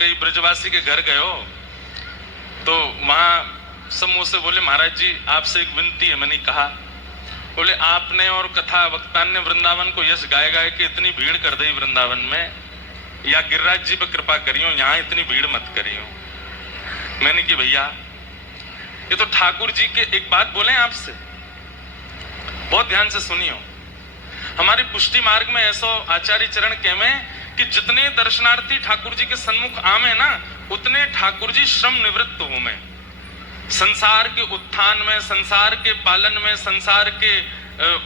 कई ब्रजवासी के घर गए हो तो वहां सब मुझसे बोले महाराज जी आपसे एक विनती है। मैंने कहा, बोले आपने और कथा वक्ता ने वृंदावन को यश गाए गाए कि इतनी भीड़ कर दी वृंदावन में, या गिरिराज जी पर कृपा करियो, यहाँ इतनी भीड़ मत करियो। मैंने कि भैया ये तो ठाकुर जी के एक बात बोले आपसे, बहुत ध्यान से सुनियो। हमारे पुष्टि मार्ग में ऐसा आचार्य चरण कहवे कि जितने दर्शनार्थी ठाकुर जी के सन्मुख आवे ना, उतने ठाकुर जी श्रम निवृत्त हो में, संसार के उत्थान में, संसार के पालन में, संसार के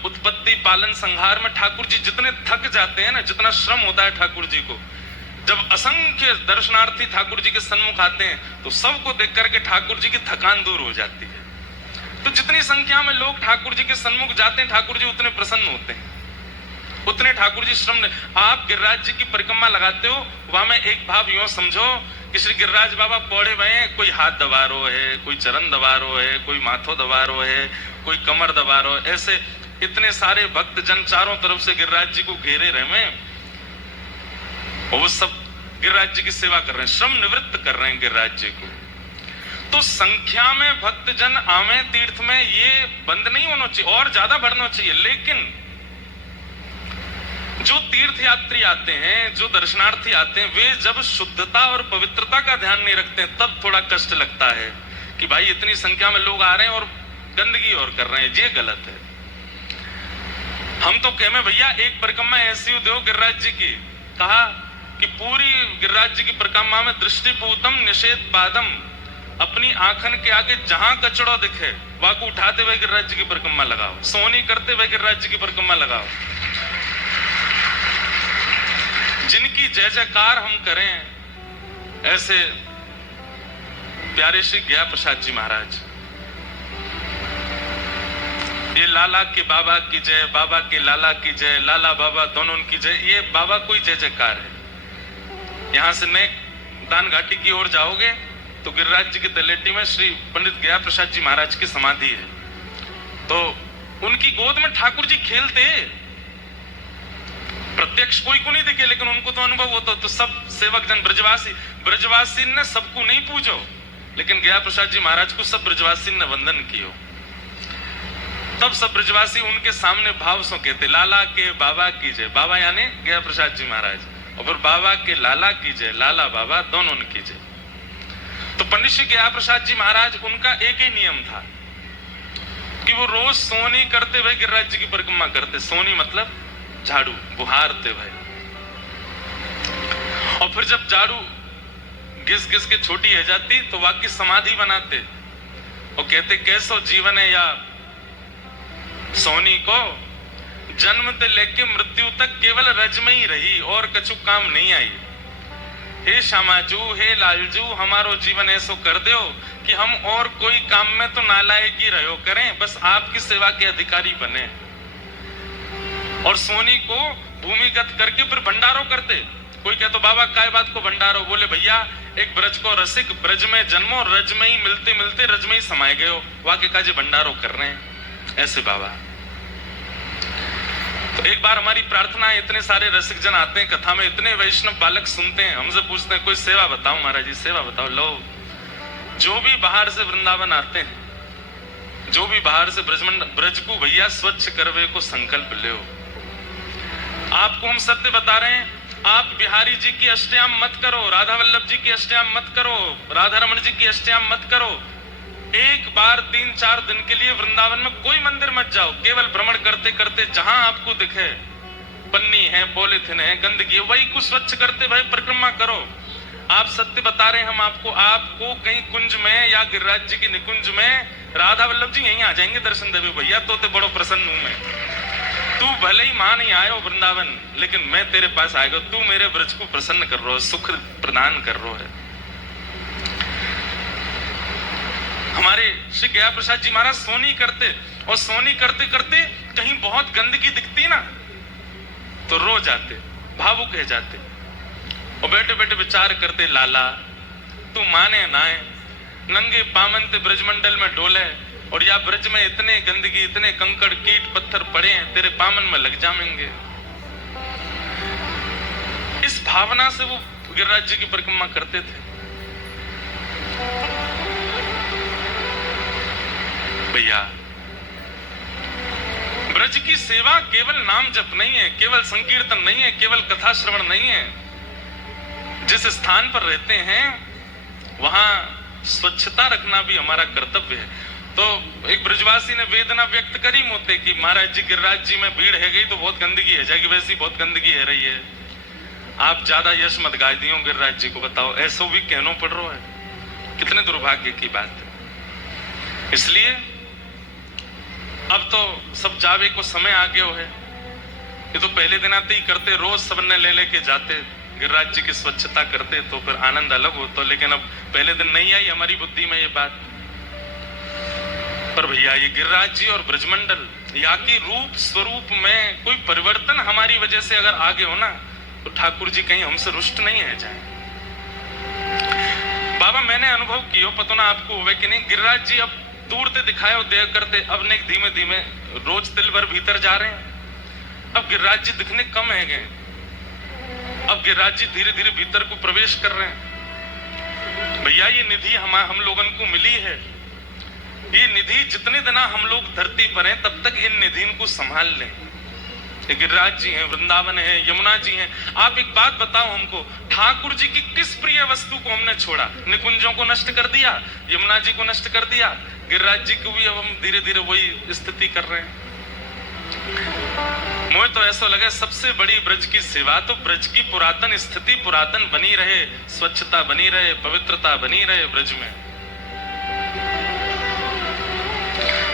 उत्पत्ति पालन संहार में ठाकुर जी जितने थक जाते हैं ना, जितना श्रम होता है ठाकुर जी को, जब असंख्य दर्शनार्थी ठाकुर जी के सन्मुख आते हैं तो सबको देख करके ठाकुर जी की थकान दूर हो जाती है। तो जितनी संख्या में लोग ठाकुर जी के सन्मुख जाते हैं, ठाकुर जी उतने प्रसन्न होते हैं, उतने ठाकुर जी श्रम। आप गिरिराज जी की परिक्रमा लगाते हो, वहां में एक भाव यूं समझो कि श्री गिरिराज बाबा पौड़े भये, कोई हाथ दबा रो है, कोई चरण दबा रो है, कोई माथो दबा रो है, कोई कमर दबा रो है, ऐसे इतने सारे भक्त जन चारों तरफ से गिरिराज जी को घेरे रहे, और वो सब गिरिराज जी की सेवा कर रहे हैं, श्रम निवृत्त कर रहे हैं गिरिराज जी को। तो संख्या में भक्त जन आवे तीर्थ में, ये बंद नहीं होना चाहिए, और ज्यादा बढ़ना चाहिए। लेकिन जो तीर्थ यात्री आते हैं, जो दर्शनार्थी आते हैं, वे जब शुद्धता और पवित्रता का ध्यान नहीं रखते हैं, तब थोड़ा कष्ट लगता है कि भाई इतनी संख्या में लोग आ रहे हैं और गंदगी और कर रहे हैं, ये गलत है। हम तो कहे भैया एक परिक्रमा ऐसी दो गिरिराज जी की, कहा कि पूरी गिरिराज जी की परिक्रमा में दृष्टिपूतम निषेध पादम, अपनी आंखन के आगे जहां कचड़ा दिखे वहां को उठाते हुए गिरिराज जी की परिक्रमा लगाओ, सोनी करते हुए गिरिराज जी की परिक्रमा लगाओ। जिनकी जय जयकार हम करें, ऐसे प्यारे श्री गया प्रसाद जी महाराज, ये लाला के बाबा की जय, बाबा के लाला की जय, लाला बाबा दोनों की जय, ये बाबा कोई जय जयकार है। यहां से नए दान घाटी की ओर जाओगे तो गिरिराज जी की तलेटी में श्री पंडित गया प्रसाद जी महाराज की समाधि है, तो उनकी गोद में ठाकुर जी खेलते, प्रत्यक्ष कोई को नहीं दिखे लेकिन उनको तो अनुभव होता। तो सब सेवक जन ब्रजवासी ने सबको नहीं पूजो, लेकिन गया प्रसाद जी महाराज को सब ब्रजवासी ने वंदन कियो। तब सब ब्रजवासी उनके सामने भाव सो कहते, लाला के बाबा की जय, बाबा यानी गया प्रसाद जी महाराज, और फिर बाबा के लाला की जय, लाला बाबा दोनों की जय। तो पंडित श्री गया प्रसाद जी महाराज, उनका एक ही नियम था कि वो रोज सोनी करते हुए गिरिराज जी की परिक्रमा करते। सोनी मतलब झाड़ू बुहारते हुए, और फिर जब झाड़ू घिस घिस के छोटी है जाती तो वाकई समाधि बनाते और कहते, कैसो जीवन है या सोनी को, जन्म से लेके मृत्यु तक केवल रज में ही रही और कछु काम नहीं आई। हे श्यामाजू, हे लालजू, हमारो जीवन ऐसो कर दो कि हम और कोई काम में तो नालायक ही रहो करें, बस आपकी सेवा के अधिकारी बने। और सोनी को भूमिगत करके फिर भंडारो करते। कोई कहते बाबा काय बात को भंडारो, बोले भैया एक ब्रज को रसिक, ब्रज में जन्मो, रज में ही मिलते मिलते रज में ही समाये गए हो, वाके काजे भंडारो कर रहे हैं ऐसे बाबा। तो एक बार हमारी प्रार्थना है, इतने सारे रसिक जन आते हैं कथा में, इतने वैष्णव बालक सुनते हैं, हमसे पूछते हैं कोई सेवा बताओ महाराज जी, सेवा बताओ। लो, जो भी बाहर से वृंदावन आते हैं, जो भी बाहर से ब्रज को भैया स्वच्छ करवे को संकल्प ले। आपको हम सत्य बता रहे हैं, आप बिहारी जी की अष्टयाम मत करो, राधा वल्लभ जी की अष्टयाम मत करो, राधा रमन जी की अष्टयाम मत करो। एक बार 3-4 दिन के लिए वृंदावन में कोई मंदिर मत जाओ, केवल भ्रमण करते करते जहां आपको दिखे पन्नी है, पॉलिथिन है, गंदगी, वही को स्वच्छ करते भाई परिक्रमा करो। आप सत्य बता रहे हैं हम आपको कहीं कुंज में या गिरिराज जी की निकुंज में राधा वल्लभ जी यहीं आ जाएंगे दर्शन देवे। भैया तो बड़ो प्रसन्न हूं मैं, तू भले ही मां नहीं आयो वृंदावन, लेकिन मैं तेरे पास आएगा, तू मेरे ब्रज को प्रसन्न कर रहा है, सुख प्रदान कर रहा है। हमारे श्री गया प्रसाद जी महाराज सोनी करते, और सोनी करते करते कहीं बहुत गंदगी दिखती ना तो रो जाते, भावुक हो जाते, और बैठे बैठे विचार करते, लाला तू माने ना है, नंगे पामन ते ब्रजमंडल में डोले, और या ब्रज में इतने गंदगी, इतने कंकड़ कीट पत्थर पड़े हैं, तेरे पामन में लग जाएंगे। इस भावना से वो गिरिराज जी की परिक्रमा करते थे। भैया, ब्रज की सेवा केवल नाम जप नहीं है, केवल संकीर्तन नहीं है, केवल कथा श्रवण नहीं है। जिस स्थान पर रहते हैं वहां स्वच्छता रखना भी हमारा कर्तव्य है। तो एक ब्रजवासी ने वेदना व्यक्त करी मोते कि महाराज जी गिरिराज जी में भीड़ है गई तो बहुत गंदगी है जाएगी, वैसी बहुत गंदगी है रही है, आप ज्यादा यश मत गाय दियो गिरिराज जी को। बताओ, ऐसो भी कहनो पड़ रहा है, कितने दुर्भाग्य की बात है। इसलिए अब तो सब जावे को समय आ गया है। ये तो पहले दिन आते ही करते, रोज सबने ले लेके जाते गिरिराज जी की स्वच्छता करते तो फिर आनंद अलग होता, लेकिन अब पहले दिन नहीं आई हमारी बुद्धि में ये बात। पर भैया, ये गिरिराज जी और ब्रजमंडल या की रूप स्वरूप में कोई परिवर्तन हमारी वजह से अगर आगे हो ना, तो ठाकुर जी कहीं हमसे रुष्ट नहीं है जाए। बाबा, मैंने अनुभव किया, पता ना आपको हुए कि नहीं, गिरिराज जी अब दूर से दिखाए और देख करते, अब ने धीमे धीमे रोज तिल भर भीतर जा रहे हैं। अब गिरिराज जी दिखने कम है गए, अब गिरिराज जी धीरे धीरे भीतर को प्रवेश कर रहे हैं। भैया, ये निधि हम लोगों को मिली है। ये निधि जितने दिन हम लोग धरती पर हैं तब तक इन निधि को संभाल लें। गिरिराज जी हैं, वृंदावन है, यमुना जी हैं। आप एक बात बताओ हमको, ठाकुर जी की किस प्रिय वस्तु को हमने छोड़ा? निकुंजों को नष्ट कर दिया, यमुना जी को नष्ट कर दिया, गिरिराज जी को भी अब हम धीरे धीरे वही स्थिति कर रहे हैं। मुझे तो ऐसा लगे सबसे बड़ी ब्रज की सेवा तो ब्रज की पुरातन स्थिति पुरातन बनी रहे, स्वच्छता बनी रहे, पवित्रता बनी रहे ब्रज में।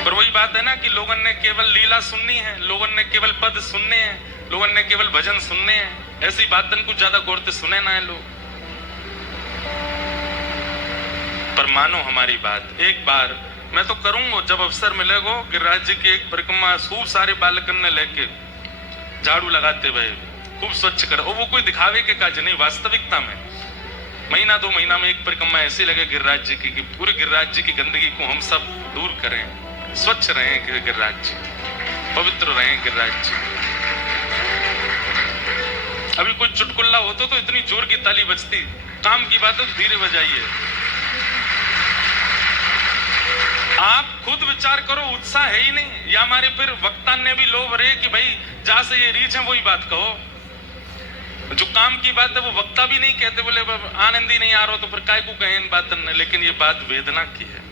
पर वही बात है ना कि लोगों ने केवल लीला सुननी है, लोगों ने केवल पद सुनने हैं, लोगों ने केवल भजन सुनने हैं। ऐसी बातन को ज्यादा गौर से सुने ना है लोग। पर मानो हमारी बात, एक बार मैं तो करूंगा, जब अवसर मिलेगा गिरिराज जी की एक परिक्रमा खूब सारे बालकन ने लेके झाड़ू लगाते हुए खूब स्वच्छ कर, वो कोई दिखावे के काज नहीं, वास्तविकता में महीना 2 महीना में एक परिक्रमा ऐसी लगे गिरिराज जी की कि पूरे गिरिराज जी की गंदगी को हम सब दूर करें, स्वच्छ रहें गिरिराज जी, पवित्र रहें गिरिराज जी। अभी कोई चुटकुल्ला होता तो इतनी जोर की ताली बजती, काम की बात है तो धीरे बजाइए। आप खुद विचार करो, उत्साह है ही नहीं, या हमारे फिर वक्ता ने भी लोभ रहे कि भाई जहां से ये रीच है वही बात कहो। जो काम की बात है वो वक्ता भी नहीं कहते, बोले आनंद ही नहीं आ रहा तो फिर काय को कहें इन बातन ने। लेकिन ये बात वेदना की है।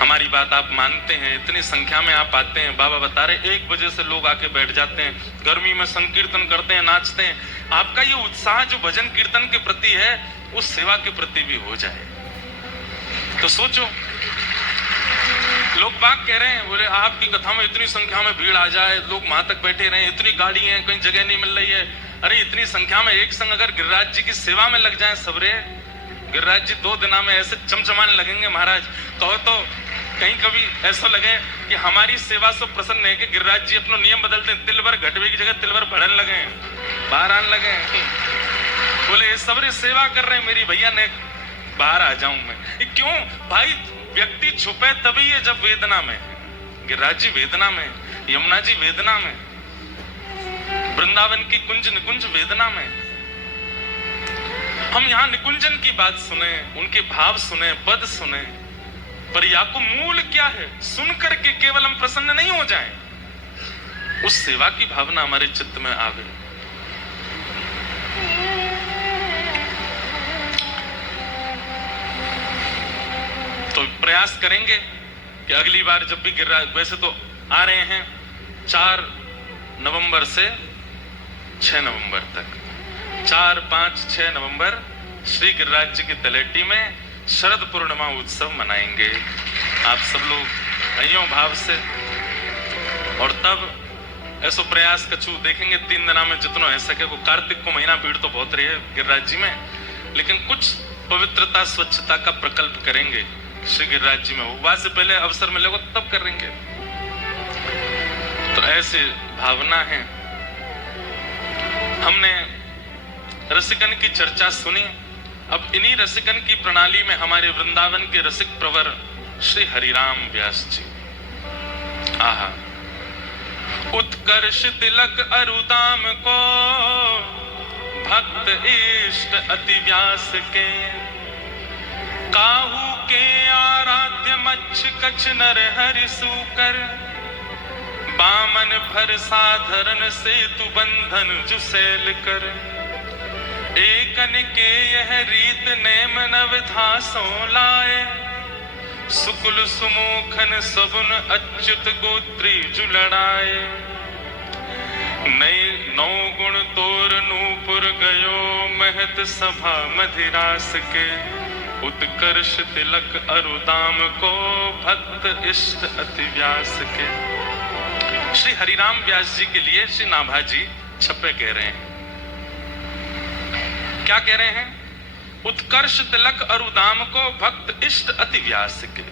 हमारी बात आप मानते हैं, इतनी संख्या में आप आते हैं, बाबा बता रहे 1 बजे से लोग आके बैठ जाते हैं, गर्मी में संकीर्तन करते हैं, नाचते हैं। आपका ये उत्साह जो भजन कीर्तन के प्रति है उस सेवा के प्रति भी हो जाए। तो सोचो, लोग बाग कह रहे हैं, बोले आपकी कथा में इतनी संख्या में भीड़ आ जाए, लोग वहां तक बैठे रहे, इतनी गाड़ी है, कहीं जगह नहीं मिल रही है। अरे इतनी संख्या में एक संग अगर गिरिराज जी की सेवा में लग जाए सबरे, गिरिराज जी 2 दिना में ऐसे चमचमाने लगेंगे महाराज। कहो तो कहीं कभी ऐसा लगे कि हमारी सेवा से प्रसन्न है कि गिरिराज जी अपना नियम बदलते हैं, तिलवर घटवे की जगह तिलवर बढ़न लगे, बाहर आने लगे। बोले ये सबरे सेवा कर रहे हैं मेरी, भैया ने बाहर आ जाऊं मैं। क्यों भाई? व्यक्ति छुपे तभी है जब वेदना में। गिरिराज जी वेदना में, यमुना जी वेदना में, वृंदावन की कुंज निकुंज वेदना में। हम यहाँ निकुंजन की बात सुने, उनके भाव सुने, पद सुने, पर या को मूल क्या है सुन करके केवल हम प्रसन्न नहीं हो जाएं, उस सेवा की भावना हमारे चित्त में आवे। तो प्रयास करेंगे कि अगली बार जब भी गिरिराज, वैसे तो आ रहे हैं 4 नवंबर से 6 नवंबर तक, 4, 5, 6 नवंबर श्री गिरिराज जी की तलेटी में शरद पूर्णिमा उत्सव मनाएंगे आप सब लोग अयो भाव से। और तब ऐसा प्रयास कछु देखेंगे 3 दिना में जितना है सके। वो कार्तिक को महीना भीड़ तो बहुत रही है गिरिराज जी में, लेकिन कुछ पवित्रता स्वच्छता का प्रकल्प करेंगे श्री गिरिराज जी में। वहां से पहले अवसर मिलेगा तब करेंगे। तो ऐसे भावना है। हमने रसिकन की चर्चा सुनी, अब इन्हीं रसिकन की प्रणाली में हमारे वृंदावन के रसिक प्रवर श्री हरिराम व्यास जी, आहा उत्कर्ष तिलक अरुदाम को भक्त इष्ट अति व्यास के, काहू के आराध्य मच्छ कछ नर हरि सूकर, बामन भर साधरण सेतु बंधन जुसैल कर, एकन के यह रीत नेम नवधा सो लाए, सुकुल सुमुखन सबुन अच्युत गोत्री जुलड़ाए, नई नौ गुण तोर नूपुर गयो महत सभा मधिरास के, उत्कर्ष तिलक अरुदाम को भक्त इष्ट अति व्यास के। श्री हरिराम व्यास जी के लिए श्री नाभाजी छप्पे कह रहे हैं। क्या कह रहे हैं? उत्कर्ष तिलक अरुदाम को भक्त इष्ट अति व्यास के।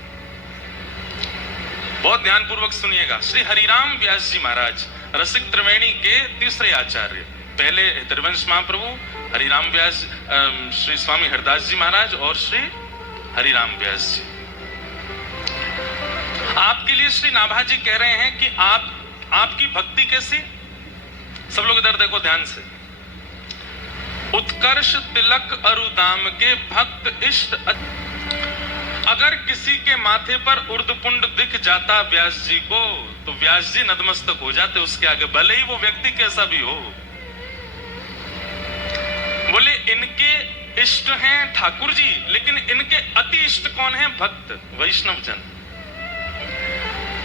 बहुत ध्यानपूर्वक सुनिएगा। श्री हरिराम व्यास जी महाराज रसिक त्रिवेणी के तीसरे आचार्य, पहले त्रिवंश महाप्रभु हरिराम व्यास, श्री स्वामी हरदास जी महाराज और श्री हरिराम व्यास जी। आपके लिए श्री नाभाजी कह रहे हैं कि आपकी भक्ति कैसी? सब लोग इधर देखो ध्यान से। उत्कर्ष तिलक अरुदाम के भक्त इष्ट। अगर किसी के माथे पर उर्दपुंड दिख जाता व्यास जी को तो व्यास जी नतमस्तक हो जाते उसके आगे, भले ही वो व्यक्ति कैसा भी हो। बोले इनके इष्ट हैं ठाकुर जी, लेकिन इनके अति इष्ट कौन है? भक्त वैष्णव जन।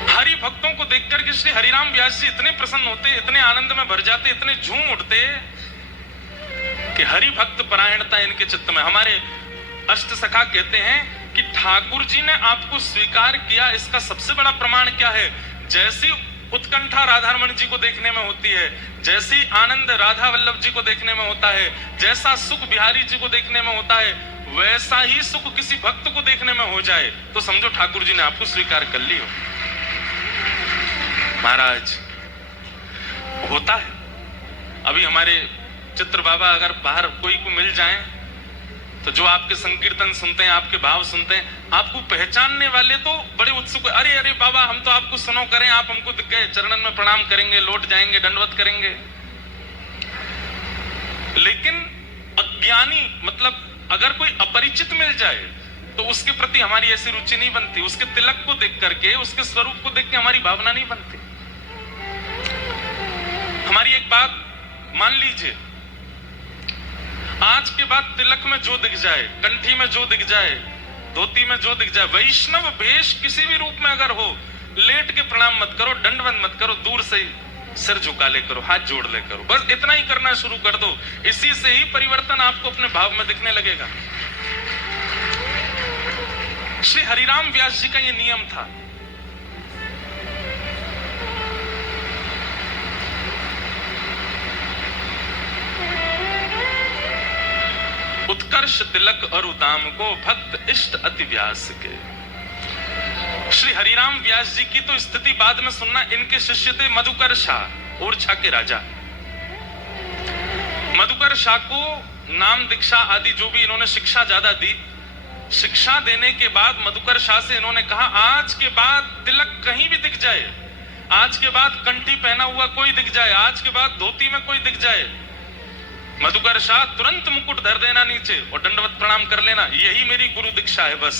हरि भक्तों को देखकर के श्री हरिराम व्यास जी इतने प्रसन्न होते, इतने आनंद में भर जाते, इतने झूम उठते कि हरि भक्त परायणता इनके चित्त में। हमारे अष्ट सखा कहते हैं कि ठाकुर जी ने आपको स्वीकार किया, इसका सबसे बड़ा प्रमाण क्या है? जैसी उत्कंठा राधारमण जी को देखने में होती है, जैसी आनंद राधा वल्लभ जी को देखने में होता है, जैसा सुख बिहारी जी को देखने में होता है, वैसा ही सुख किसी भक्त को देखने में हो जाए तो समझो ठाकुर जी ने आपको स्वीकार कर लियो। महाराज होता है। अभी हमारे चित्र बाबा अगर बाहर कोई को मिल जाए तो जो आपके संकीर्तन सुनते हैं, आपके भाव सुनते हैं, आपको पहचानने वाले तो बड़े उत्सुक, अरे अरे बाबा हम तो आपको सुनो करें, आप हमको दिख गए, चरणन में प्रणाम करेंगे, लौट जाएंगे, दंडवत करेंगे। लेकिन अज्ञानी मतलब अगर कोई अपरिचित मिल जाए तो उसके प्रति हमारी ऐसी रुचि नहीं बनती, उसके तिलक को देख करके, उसके स्वरूप को देख के हमारी भावना नहीं बनती। हमारी एक बात मान लीजिए, आज के बाद तिलक में जो दिख जाए, कंठी में जो दिख जाए, धोती में जो दिख जाए, वैष्णव भेष किसी भी रूप में अगर हो, लेट के प्रणाम मत करो, दंडवत मत करो, दूर से सिर झुका ले करो, हाथ जोड़ ले करो, बस इतना ही करना शुरू कर दो। इसी से ही परिवर्तन आपको अपने भाव में दिखने लगेगा। श्री हरिराम व्यास जी का यह नियम था। उत्कर्ष तिलक अरुदाम को भक्त इष्ट अति व्यास के। श्री हरिराम व्यास जी की तो स्थिति बाद में सुनना। इनके शिष्य थे मधुकर शाह, ओरछा के राजा। मधुकर शाह को नाम दीक्षा आदि जो भी इन्होंने शिक्षा ज्यादा दी, शिक्षा देने के बाद मधुकर शाह से इन्होंने कहा आज के बाद तिलक कहीं भी दिख जाए, आज के बाद कंठी पहना हुआ कोई दिख जाए, आज के बाद धोती में कोई दिख जाए, मधुकर शाह तुरंत मुकुट धर देना नीचे और दंडवत प्रणाम कर लेना, यही मेरी गुरु दीक्षा है बस।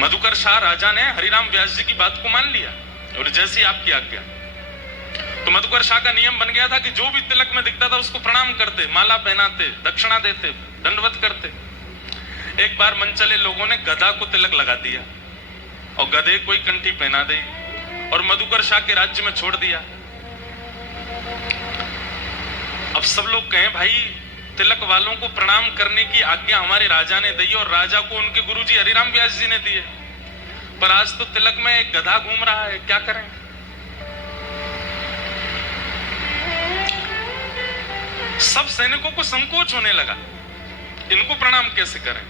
मधुकर शाह राजा ने हरिराम व्यास जी की बात को मान लिया और जैसी आपकी आज्ञा। तो मधुकर शाह का नियम बन गया था कि जो भी तिलक में दिखता था उसको प्रणाम करते, माला पहनाते, दक्षिणा देते, दंडवत करते। एक बार मनचले लोगों ने गधा को तिलक लगा दिया और गधे कोई कंठी पहना दी और मधुकर शाह के राज्य में छोड़ दिया। अब सब लोग कहें भाई तिलक वालों को प्रणाम करने की आज्ञा हमारे राजा ने दी और राजा को उनके गुरुजी हरिराम व्यास जी ने दिए, पर आज तो तिलक में एक गधा घूम रहा है, क्या करें? सब सैनिकों को संकोच होने लगा, इनको प्रणाम कैसे करें?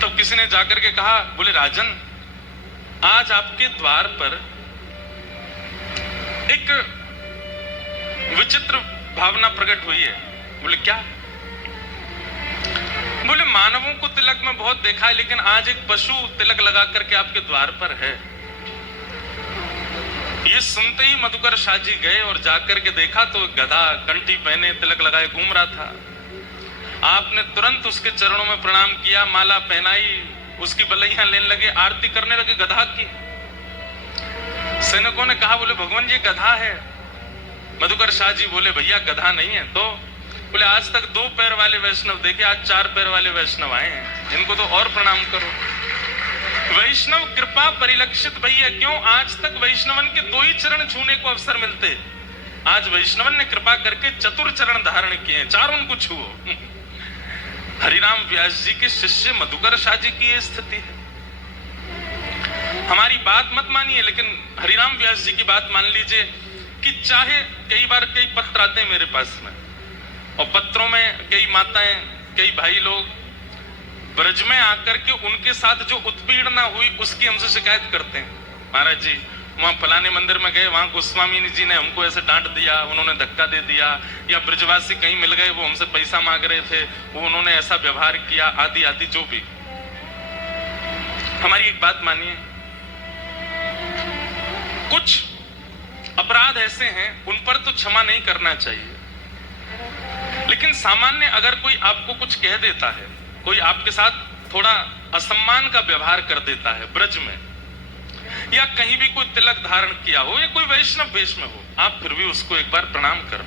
तो किसी ने जाकर के कहा, बोले राजन आज आपके द्वार पर एक विचित्र भावना प्रकट हुई है। बोले क्या? बोले मानवों को तिलक में बहुत देखा है, लेकिन आज एक पशु तिलक लगा करके आपके द्वार पर है। ये सुनते ही मधुकर शाह जी गए और जाकर के देखा तो गधा कंठी पहने तिलक लगाए घूम रहा था। आपने तुरंत उसके चरणों में प्रणाम किया, माला पहनाई, उसकी बलैया लेने लगे, आरती करने लगे गधा की। सैनिकों ने कहा, बोले भगवान ये गधा है। मधुकर शाह जी बोले भैया गधा नहीं है। तो बोले आज तक 2 पैर वाले वैष्णव देखे, आज 4 पैर वाले वैष्णव आए हैं, इनको तो और प्रणाम करो। वैष्णव कृपा परिलक्षित भैया, क्यों आज तक वैष्णवन के 2 ही चरण छूने को अवसर मिलते, आज वैष्णवन ने कृपा करके 4 चरण धारण किए हैं, 4 उनको छुओ। हरिराम व्यास जी के शिष्य मधुकर शाह जी की यह स्थिति है। हमारी बात मत मानिए, लेकिन हरिराम व्यास जी की बात मान लीजिए कि चाहे कई बार कई पत्र आते हैं मेरे पास में, और पत्रों में कई माताएं, कई भाई लोग ब्रज में आकर के उनके साथ जो उत्पीड़ना हुई उसकी हमसे शिकायत करते हैं। महाराज जी वहां फलाने मंदिर में गए, वहां गोस्वामी जी ने हमको ऐसे डांट दिया, उन्होंने धक्का दे दिया, या ब्रजवासी कहीं मिल गए, वो हमसे पैसा मांग रहे थे, वो उन्होंने ऐसा व्यवहार किया, आदि आदि जो भी। हमारी एक बात मानिए, कुछ अपराध ऐसे हैं उन पर तो क्षमा नहीं करना चाहिए, लेकिन सामान्य अगर कोई आपको कुछ कह देता है, कोई आपके साथ थोड़ा असम्मान का व्यवहार कर देता है ब्रज में, या कहीं भी कोई तिलक धारण किया हो या कोई वैष्णव वेश में हो, आप फिर भी उसको एक बार प्रणाम कर लो,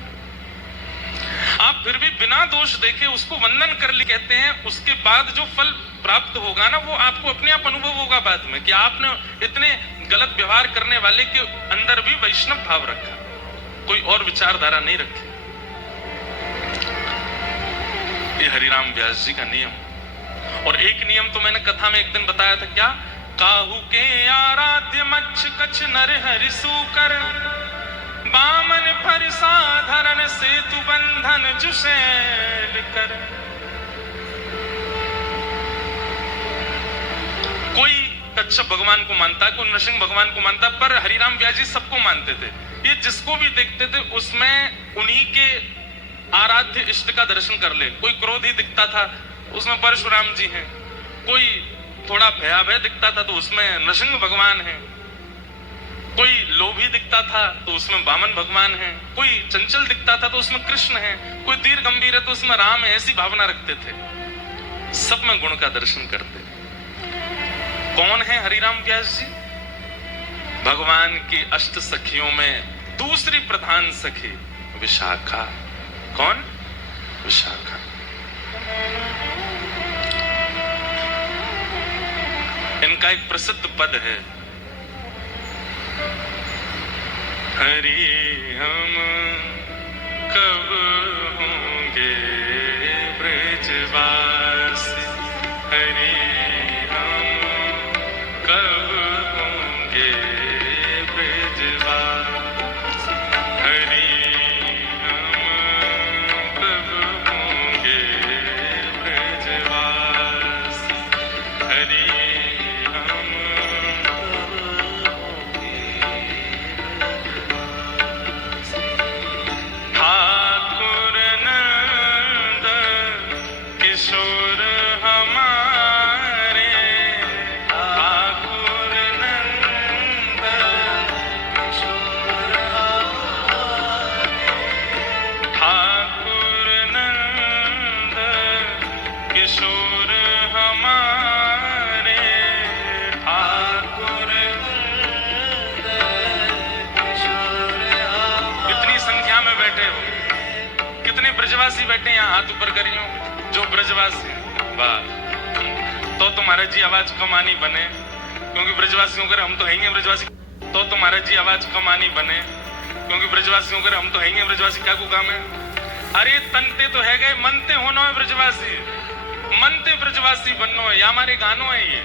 आप फिर भी बिना दोष देखे उसको वंदन कर ली, कहते हैं उसके बाद जो फल प्राप्त होगा ना, वो आपको अपने आप अनुभव होगा बाद में कि आपने इतने गलत व्यवहार करने वाले के अंदर भी वैष्णव भाव रखा, कोई और विचारधारा नहीं रखी। ये हरिराम व्यास जी का नियम। और एक नियम तो मैंने कथा में एक दिन बताया था, क्या? काहू के आराध्य मच्छ कछ नर हरि सूकर, बामन फर साधरण सेतु बंधन जुशैल कर। कोई कच्छप भगवान को मानता, कोई नरसिंह भगवान को मानता, पर हरिराम व्यास जी सबको मानते थे। ये जिसको भी देखते थे उसमें उन्हीं के आराध्य इष्ट का दर्शन कर ले। कोई क्रोधी दिखता था उसमें परशुराम जी हैं, कोई थोड़ा भयाभय दिखता था तो उसमें नरसिंह भगवान हैं, कोई लोभी दिखता था तो उसमें वामन भगवान हैं, कोई चंचल दिखता था तो उसमें कृष्ण हैं, कोई धीर गंभीर है तो उसमें राम है। ऐसी भावना रखते थे, सब में गुण का दर्शन करते। कौन है हरिराम व्यास जी? भगवान की अष्ट सखियों में दूसरी प्रधान सखी विशाखा। कौन? विशाखा। इनका एक प्रसिद्ध पद है, हरि हम कब होंगे ब्रजवासी, हरि हम कब होंगे ब्रजवासी, हरि ब्रजवासी बैठे यहाँ, हाथ ऊपर करियो जो ब्रजवासी। वाह। तो तुम्हारा जी आवाज कमानी बने, क्योंकि ब्रजवासियों कर हम तो हैंगे ब्रजवासी। तो तुम्हारा जी आवाज कमानी बने, क्योंकि ब्रजवासियों कर हम तो हैंगे ब्रजवासी। क्या को काम है? अरे तनते तो है गए, मनते होना है ब्रजवासी, मनते ब्रजवासी बननो है, या हमारे गानों है ये।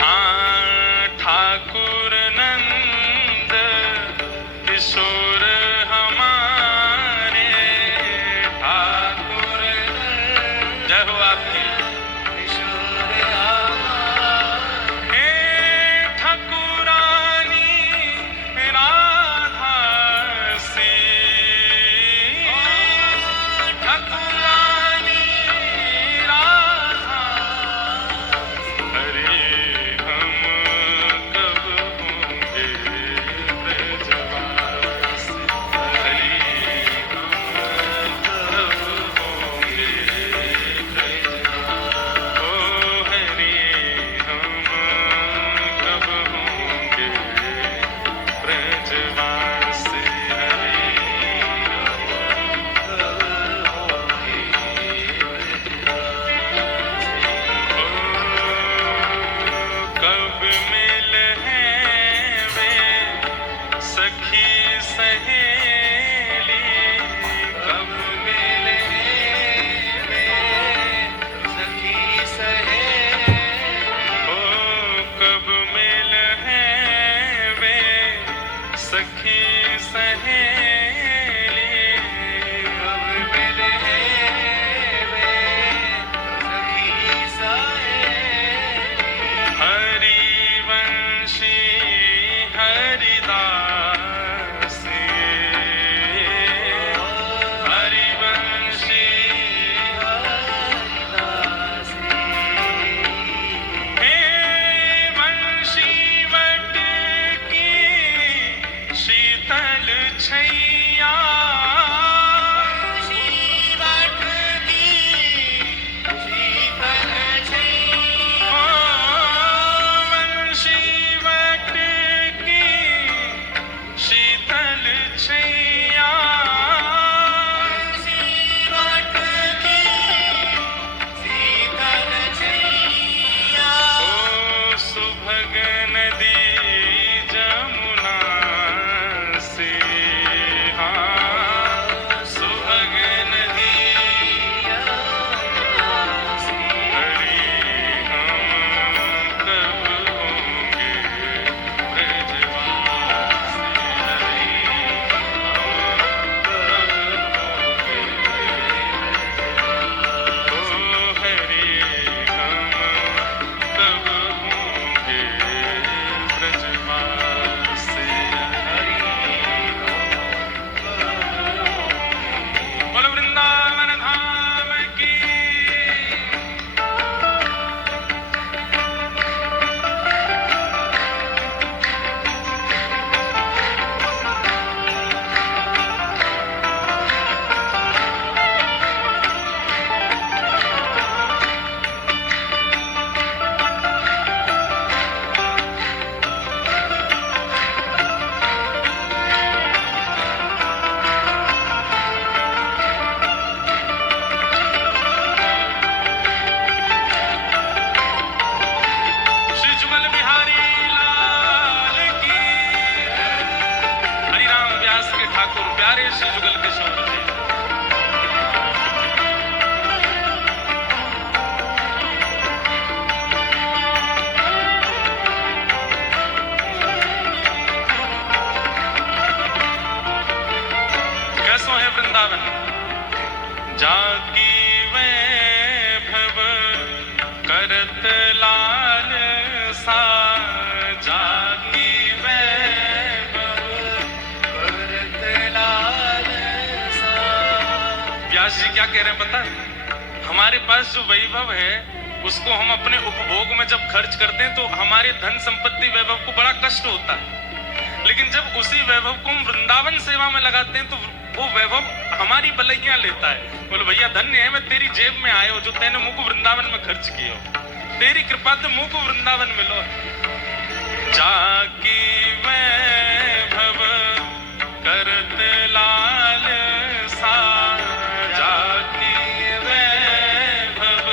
हाँ ठाकुर नंद किशोर हमारे, ठाकुर जय हो आपकी। वृंदावन। जाकी वैभव करत लाल सा, जाकी वैभव करत लाल सा। व्यास जी क्या कह रहे हैं पता है? हमारे पास जो वैभव है उसको हम अपने उपभोग में जब खर्च करते हैं तो हमारे धन संपत्ति वैभव को बड़ा कष्ट होता है, लेकिन जब उसी वैभव को हम वृंदावन सेवा में लगाते हैं तो वो वैभव हमारी बलैया लेता है। बोले भैया धन्य है, मैं तेरी जेब में आयो जो तेने मुझको वृंदावन में खर्च किया, तेरी कृपा से मुझको वृंदावन मिलो। जाकी वैभव करत लाल सा, जाकी वैभव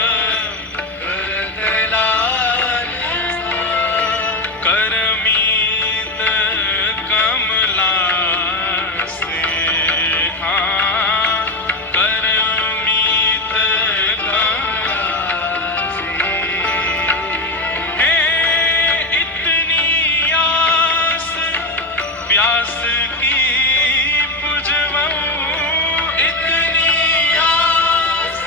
करत लाल सा। करमीत कमला से, हाँ करमीत कमला से। हे इतनी आस व्यास की पुजवऊं, इतनी आस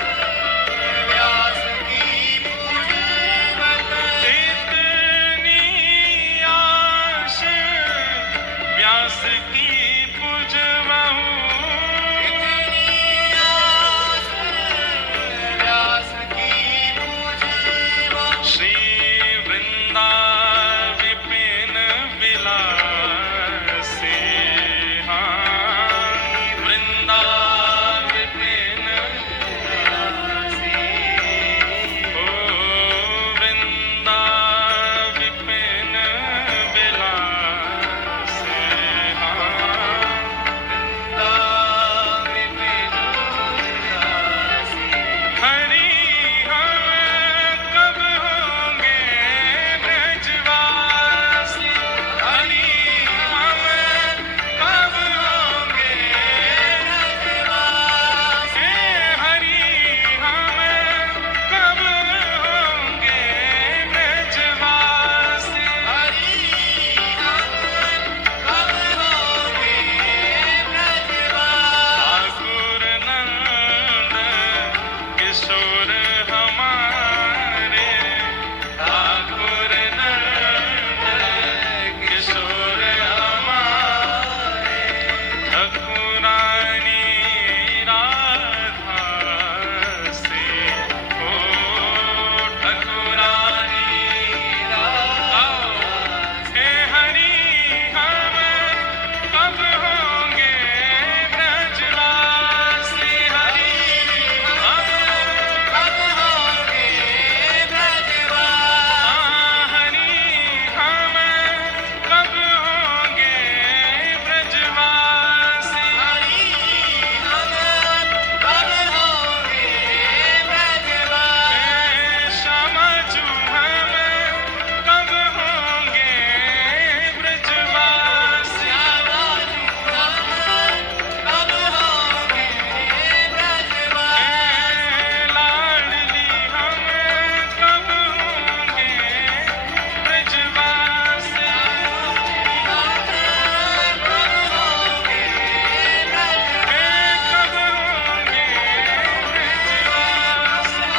व्यास की पुजवत, इतनी आस व्यास की पुजवऊं, इतनी आस व्यास की पुजवऊं। श्री वृंदा विपिन विलासे, हाँ वृंदा विपिन विलासे। ओ वृंदा विपिन विलासे, हाँ वृंदा विपिन विलासे। हरि हम कब होंगे ब्रजवासी, हरि हम कब होंगे ब्रजवासी। हरि हम कब होंगे ब्रजवासी, हरि हम कब होंगे ब्रजवासी। ठाकुर नंद किशोर हमारे, ठाकुर नंद किशोर हमारे। ठकुरानी राधा से, ओ ठकुरानी राधा से। हरि हम कब होंगे ब्रजवासी, हरि हम कब होंगे ब्रजवासी। हरि हम कब होंगे ब्रजवासी, हरि हम कब होंगे ब्रजवासी। समझू हम कब होंगे ब्रजवासी, समझू हम कब होंगे ब्रजवासी। लाडली हम कब होंगे ब्रजवासी, कब होंगे कब होंगे ब्रजवासी।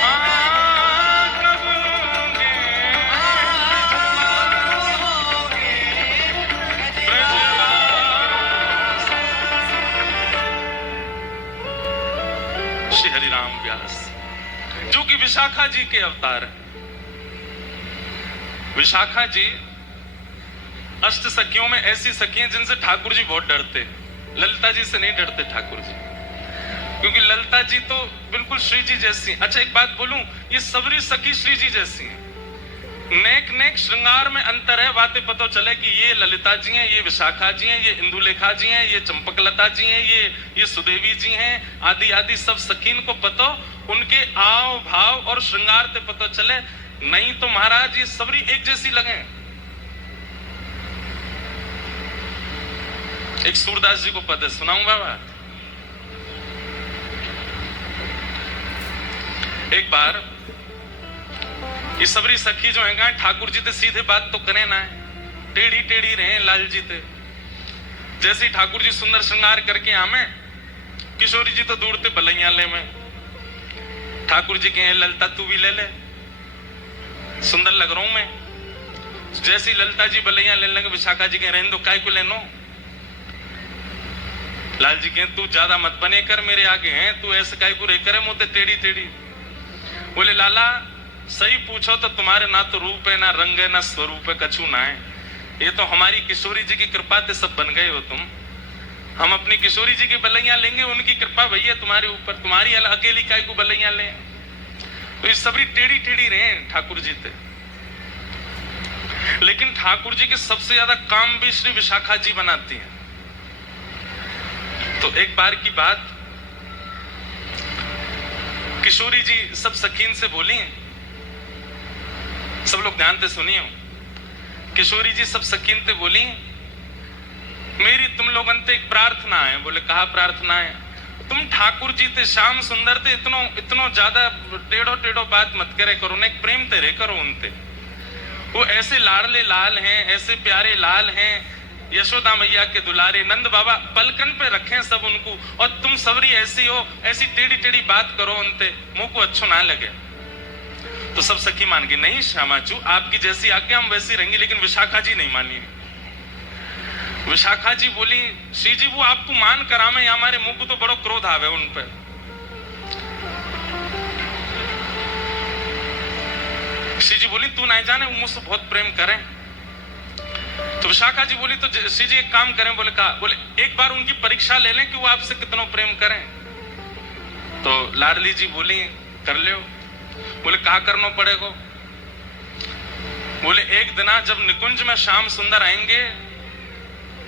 हाँ कब होंगे ब्रजवासी। श्री हरिराम व्यास जो कि विशाखा जी के अवतार हैं। विशाखा जी अष्ट सखियों में ऐसी सखी हैं जिनसे ठाकुर जी बहुत डरते। ललिता जी से नहीं डरते ठाकुर जी, क्योंकि ललिता जी तो बिल्कुल श्री जी जैसी हैं। अच्छा एक बात बोलूं, ये सबरी सखी श्री जी जैसी हैं। नेक नेक श्रृंगार में अंतर है, बातें पता चले कि ये ललिता जी हैं, ये विशाखा जी हैं, ये इंदुलेखा जी हैं, ये चंपकलता जी हैं, ये सुदेवी जी हैं, आदि आदि सब सखीन को पता, उनके आव भाव और श्रृंगार से पता चले। नहीं तो महाराज ये सबरी एक जैसी लगे। एक सूरदास जी को पद है, सुनाऊं बाबा। एक बार ये सबरी सखी जो है ठाकुर जी से सीधे बात तो करे ना, टेढ़ी टेढ़ी रहे लाल जी थे। जैसे ही ठाकुर जी सुंदर श्रृंगार करके आमे, किशोरी जी तो दूर थे बलैया ले में। ठाकुर जी कहे ललता तू भी ले ले, सुंदर लग रहा हूं मैं। जैसी ललता जी बलैया ले लगे, विशाखा जी कहे रहने दो, काय को लेनो। लाल जी कहे तू ज्यादा मत बने कर, मेरे आगे हैं, तू ऐसे काय को रे करे मोते टेढ़ी टेढ़ी। बोले लाला सही पूछो तो तुम्हारे ना तो रूप है, ना रंग है, ना स्वरूप है, कछु ना है। ये तो हमारी किशोरी जी की कृपा से सब बन गए हो तुम। हम अपनी किशोरी जी की बलैया लेंगे, उनकी कृपा भैया तुम्हारे ऊपर, तुम्हारी अकेली काय को बलैया ले। तो ये सबरी टेढ़ी टेढ़ी रहे ठाकुर जी थे। लेकिन ठाकुर जी के सबसे ज्यादा काम भी श्री विशाखा जी बनाती हैं। तो एक बार की बात, किशोरी जी सब सखीन से बोली, सब लोग ध्यान से सुनिए। किशोरी जी सब सखीन से बोली, मेरी तुम लोग अंत एक प्रार्थना है। बोले कहा प्रार्थना है? तुम ठाकुर जी थे, श्याम सुंदर थे, इतनो ज्यादा टेढ़ो टेढ़ो बात मत करे करो ना, एक प्रेम तेरे करो उनते। वो ऐसे लाडले लाल हैं, ऐसे प्यारे लाल हैं, यशोदा मैया के दुलारे, नंद बाबा पलकन पे रखें सब उनको, और तुम सबरी ऐसी हो, ऐसी टेढ़ी टेढ़ी बात करो उनते, मुंह को अच्छो ना लगे। तो सब सखी मान गई, नहीं श्यामाचू आपकी जैसी आज्ञा हम वैसी रहेंगे। लेकिन विशाखा जी नहीं मानी। विशाखा जी बोली श्री जी वो आपको मान करामे, हमारे मुंह को तो बड़ो क्रोध आवे उन पर। श्री जी बोली तू नहीं जाने वो मुझसे बहुत प्रेम करें। तो विशाखा जी बोली तो श्री जी एक काम करें। बोले कहा? बोले एक बार उनकी परीक्षा ले लें कि वो आपसे कितना प्रेम करें। तो लाडली जी बोली कर लो। बोले कहा करना पड़ेगा? बोले एक दिना जब निकुंज में श्याम सुंदर आएंगे,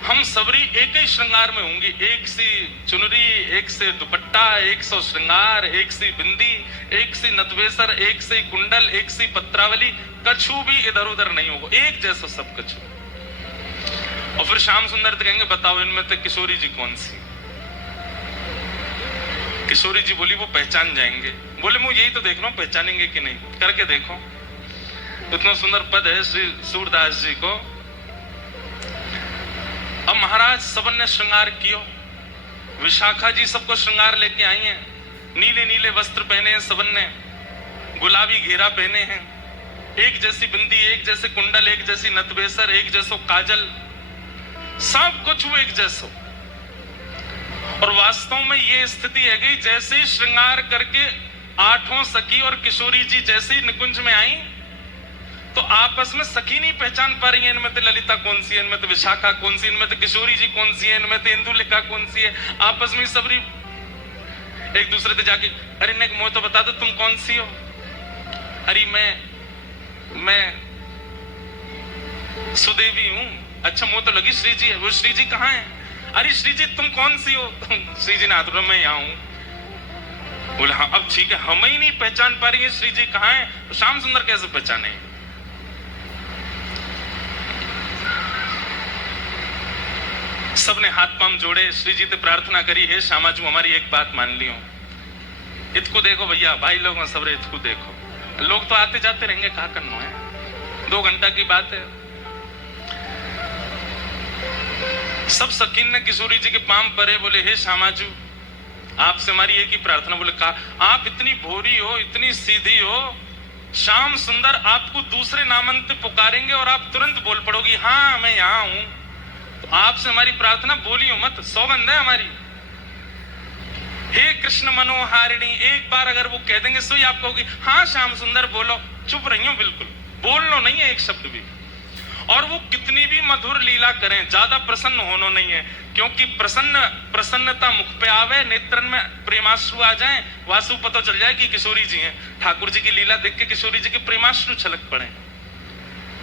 हम सबरी एक ही श्रृंगार में होंगी, एक सी चुनरी, एक से दुपट्टा, एक सौ श्रृंगार, एक सी बिंदी, एक सी नतवेसर, एक सी कुंडल, एक सी पत्रावली, कछु भी इधर उधर नहीं होगा, एक जैसा सब कछु। और फिर श्याम सुंदर तो कहेंगे बताओ इनमें से किशोरी जी कौन सी? किशोरी जी बोली वो पहचान जाएंगे। बोले मैं यही तो देख रहा हूं पहचानेंगे कि नहीं, करके देखो। इतना सुंदर पद है श्री सूरदास जी को। अब महाराज सबन ने श्रृंगार कियो, विशाखा जी सबको श्रृंगार लेके आई हैं, नीले नीले वस्त्र पहने हैं सबन ने, गुलाबी घेरा पहने हैं, एक जैसी बिंदी, एक जैसे कुंडल, एक जैसी नतबेसर, एक जैसो काजल, सब कुछ वो एक जैसो। और वास्तव में ये स्थिति है गई जैसे श्रृंगार करके आठों सखी और किशोरी जी जैसे निकुंज में आई तो आपस में सखी नहीं पहचान पा रही है, इनमें तो ललिता कौन सी है, इनमें तो विशाखा कौन सी, इनमें तो किशोरी जी कौन सी है, इनमें तो इंदुलिका कौन सी है। आपस में सबरी एक दूसरे से जाके अरे ने मुझे तो बता दो तुम कौन सी हो। अरे मैं सुदेवी हूं। अच्छा मुझे तो लगी श्री जी है। वो श्री जी कहाँ है? अरे श्री जी तुम कौन सी हो? श्री जी ने हाथ मैं यहाँ हूं। बोले हाँ अब ठीक है, हम ही नहीं पहचान पा रही है श्री जी कहाँ है, तो श्याम सुंदर कैसे पहचाने? सबने हाथ पांव जोड़े, श्री जी से प्रार्थना करी, हे श्यामा जी हमारी एक बात मान लियो, इतको देखो भैया, भाई लोग सबरे इतको देखो, लोग तो आते जाते रहेंगे, कहा करना है, 2 घंटा की बात है। सब सकीन ने किशोरी जी के पांव परे, बोले हे श्यामाजू आपसे हमारी एक ही प्रार्थना। बोले कहा? आप इतनी भोरी हो, इतनी सीधी हो, श्याम सुंदर आपको दूसरे नामंत पुकारेंगे और आप तुरंत बोल पड़ोगी हाँ मैं यहां हूं। तो आपसे हमारी प्रार्थना बोलियो मत, सौगंध है हमारी। हे कृष्ण मनोहारिणी, एक बार अगर वो कह देंगे सोई आप कहोगी हाँ श्याम सुंदर बोलो, चुप रही हो बिल्कुल, बोलना नहीं है एक शब्द भी। और वो कितनी भी मधुर लीला करें, ज्यादा प्रसन्न होना नहीं है, क्योंकि प्रसन्नता मुख पे आवे, नेत्रन में प्रेमाश्रु आ जाएं, वासु पता चल जाए कि किशोरी जी हैं। ठाकुर जी की लीला देख के किशोरी जी के प्रेमाश्रु छलक पड़े।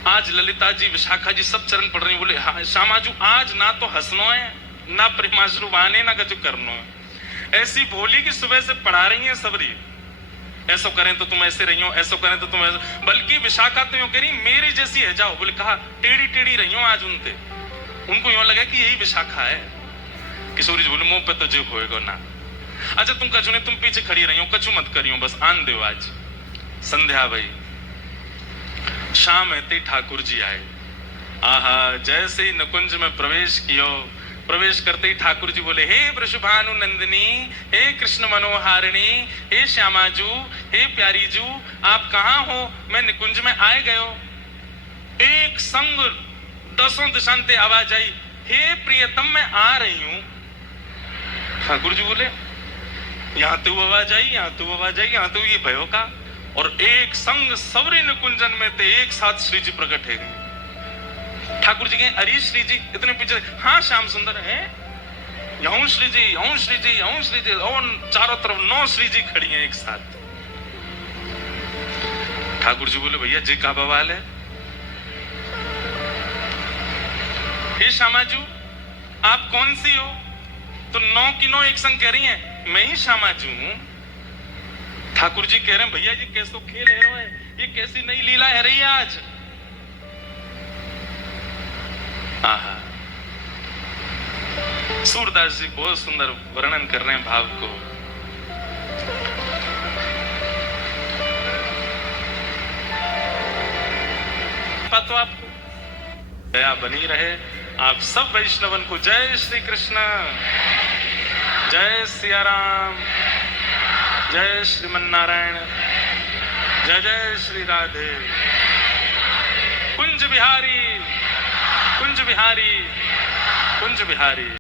आज ललिता जी, विशाखा जी सब चरण पड़ रही, बोले हाँ श्यामाजू आज ना तो हंसनो है, ना प्रेमाश्रु बहाने, ना कछु करनो है। ऐसी भोली की सुबह से पढ़ा रही है सबरी, ऐसो करें तो तुम ऐसे रही हो, ऐसो करें तो तुम ऐसे, बल्कि विशाखा तो यूं करी मेरी जैसी है जाओ। बोले कहा? टेढ़ी टेढ़ी रही हो आज उनते, उनको यूं लगा कि यही विशाखा है। किशोरी जी बोले मुंह पे तो जीव होएगा ना। अच्छा तुम कछु नहीं, तुम पीछे खड़ी रही हो, कछु मत करियो, बस आन दो। आज संध्या भई, शाम हेते ठाकुर जी आए। आहा जैसे ही निकुंज में प्रवेश कियो, प्रवेश करते ही ठाकुर जी बोले, हे वृषभानु नंदिनी, हे कृष्ण मनोहारिणी, हे श्यामाजू, हे प्यारीजू, आप कहाँ हो? मैं निकुंज में आए गयो। एक संग दसों दिशांते आवाज आई, हे प्रियतम मैं आ रही हूं। ठाकुर जी बोले, यहां तो आवाज आई, यहां तो आवाज आई, यहां तो ये भयो का। और एक संग सवरे निकुंजन में थे, एक साथ श्री जी प्रकट है गए। ठाकुर जी कहे, अरे श्री जी इतने पीछे, हाँ श्याम सुंदर है, यहूं श्री जी, यहूं श्री जी, यहूं श्री जी, और चारों तरफ 9 श्री जी खड़ी हैं एक साथ। ठाकुर जी बोले, भैया जी का बवाल है? हे श्यामाजू आप कौन सी हो? तो 9 की 9 एक संग कह रही हैं, मैं ही श्यामाजू हूं। ठाकुर जी कह रहे हैं, भैया ये कैसो खेल है रो है, ये कैसी नई लीला है रही है आज। आहा, सूरदास जी बहुत सुंदर वर्णन कर रहे हैं भाव को। तो आपको दया बनी रहे आप सब वैष्णवन को। जय श्री कृष्ण, जय सिया राम, जय श्रीमन नारायण, जय जय श्री राधे। कुंज बिहारी, कुंज बिहारी, कुंज बिहारी।